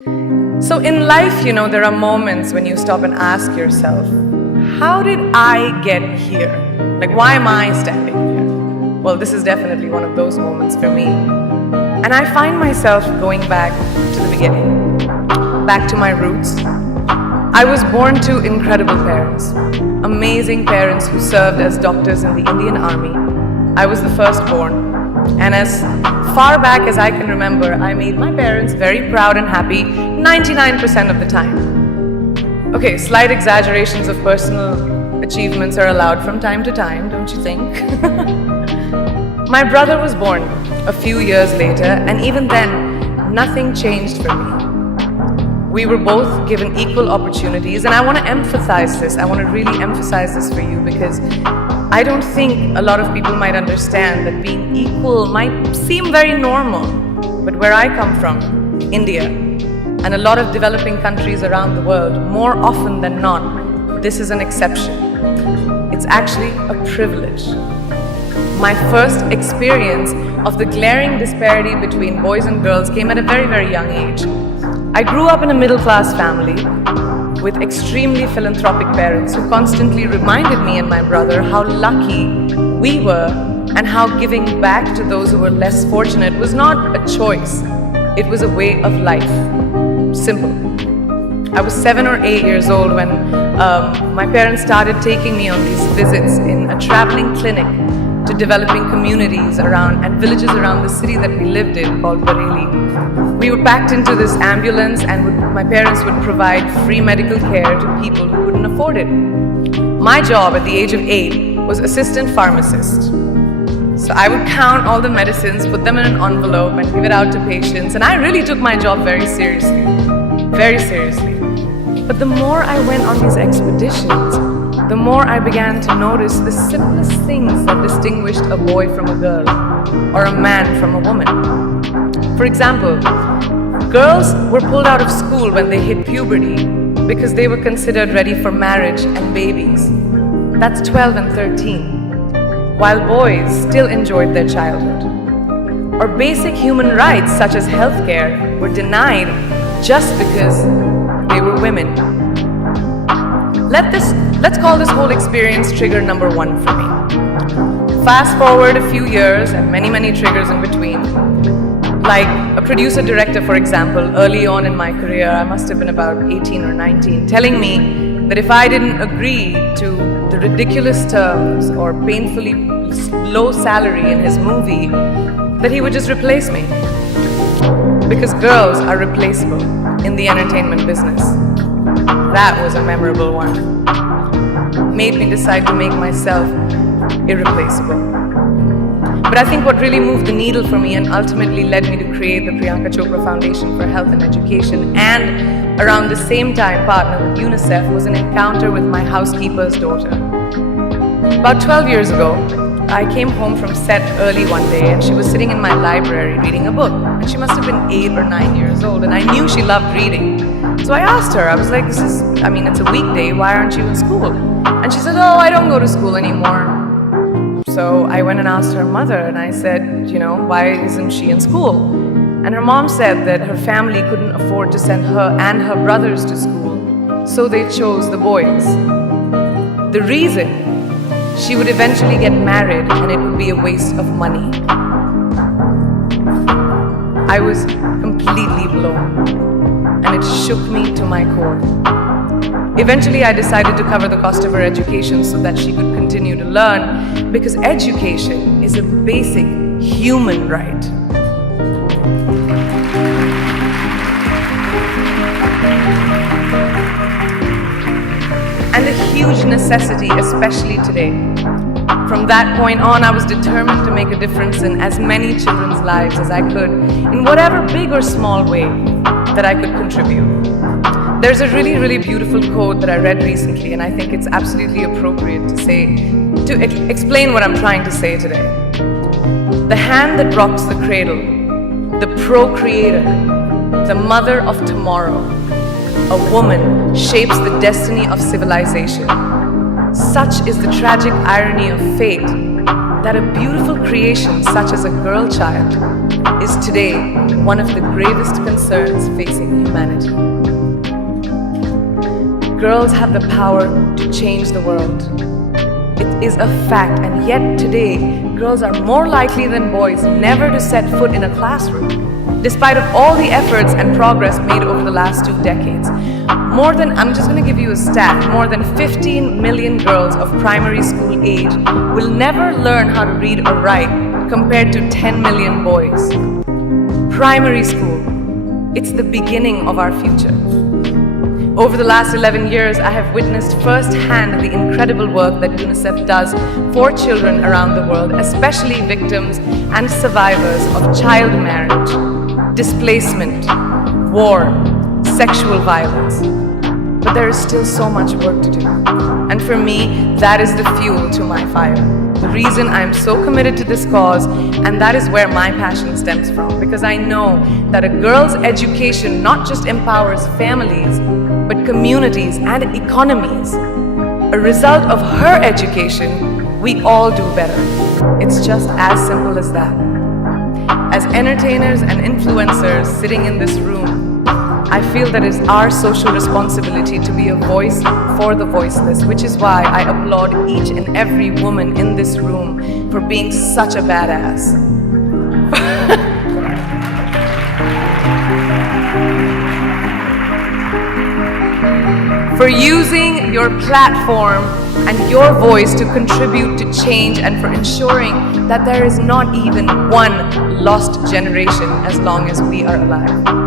So in life, there are moments when you stop and ask yourself, how did I get here? Like, why am I standing here? Well, this is definitely one of those moments for me. And I find myself going back to the beginning, back to my roots. I was born to incredible parents, amazing parents who served as doctors in the Indian Army. I was the firstborn. And as far back as I can remember, I made my parents very proud and happy 99% of the time. Okay, slight exaggerations of personal achievements are allowed from time to time, don't you think? My brother was born a few years later, and even then, nothing changed for me. We were both given equal opportunities, and I want to emphasize this. I want to really emphasize this for you because I don't think a lot of people might understand that being equal might seem very normal. But where I come from, India, and a lot of developing countries around the world, more often than not, this is an exception. It's actually a privilege. My first experience of the glaring disparity between boys and girls came at a very, very young age. I grew up in a middle-class family with extremely philanthropic parents who constantly reminded me and my brother how lucky we were and how giving back to those who were less fortunate was not a choice, it was a way of life. Simple. I was 7 or 8 years old when my parents started taking me on these visits in a traveling clinic to developing communities around and villages around the city that we lived in called Bareilly. We were packed into this ambulance and my parents would provide free medical care to people who couldn't afford it. My job at the age of 8 was assistant pharmacist. So I would count all the medicines, put them in an envelope and give it out to patients, and I really took my job very seriously. Very seriously. But the more I went on these expeditions, the more I began to notice the simplest things that distinguished a boy from a girl or a man from a woman. For example, girls were pulled out of school when they hit puberty because they were considered ready for marriage and babies. That's 12 and 13, while boys still enjoyed their childhood. Or basic human rights such as healthcare were denied just because they were women. Let's call this whole experience trigger number 1 for me. Fast forward a few years and many, many triggers in between. Like a producer-director, for example, early on in my career, I must have been about 18 or 19, telling me that if I didn't agree to the ridiculous terms or painfully low salary in his movie, that he would just replace me. Because girls are replaceable in the entertainment business. That was a memorable one. Made me decide to make myself irreplaceable. But I think what really moved the needle for me and ultimately led me to create the Priyanka Chopra Foundation for Health and Education, and around the same time partner with UNICEF, was an encounter with my housekeeper's daughter. About 12 years ago, I came home from set early one day and she was sitting in my library reading a book. And she must have been 8 or 9 years old, and I knew she loved reading. So I asked her, I was like, it's a weekday, why aren't you in school? And she said, oh, I don't go to school anymore. So I went and asked her mother and I said, why isn't she in school? And her mom said that her family couldn't afford to send her and her brothers to school, so they chose the boys. The reason? She would eventually get married and it would be a waste of money. I was completely blown and it shook me to my core. Eventually, I decided to cover the cost of her education so that she could continue to learn, because education is a basic human right. And a huge necessity, especially today. From that point on, I was determined to make a difference in as many children's lives as I could, in whatever big or small way that I could contribute. There's a really, really beautiful quote that I read recently, and I think it's absolutely appropriate to explain what I'm trying to say today. The hand that rocks the cradle, the procreator, the mother of tomorrow, a woman shapes the destiny of civilization. Such is the tragic irony of fate that a beautiful creation such as a girl child is today one of the gravest concerns facing humanity. Girls have the power to change the world. It is a fact, and yet today, girls are more likely than boys never to set foot in a classroom, despite of all the efforts and progress made over the last 2 decades. I'm just going to give you a stat, more than 15 million girls of primary school age will never learn how to read or write compared to 10 million boys. Primary school, it's the beginning of our future. Over the last 11 years, I have witnessed firsthand the incredible work that UNICEF does for children around the world, especially victims and survivors of child marriage, displacement, war, sexual violence. But there is still so much work to do. And for me, that is the fuel to my fire. The reason I am so committed to this cause, and that is where my passion stems from, because I know that a girl's education not just empowers families, but communities and economies. A result of her education, we all do better. It's just as simple as that. As entertainers and influencers sitting in this room, I feel that it's our social responsibility to be a voice for the voiceless, which is why I applaud each and every woman in this room for being such a badass. For using your platform and your voice to contribute to change, and for ensuring that there is not even one lost generation as long as we are alive.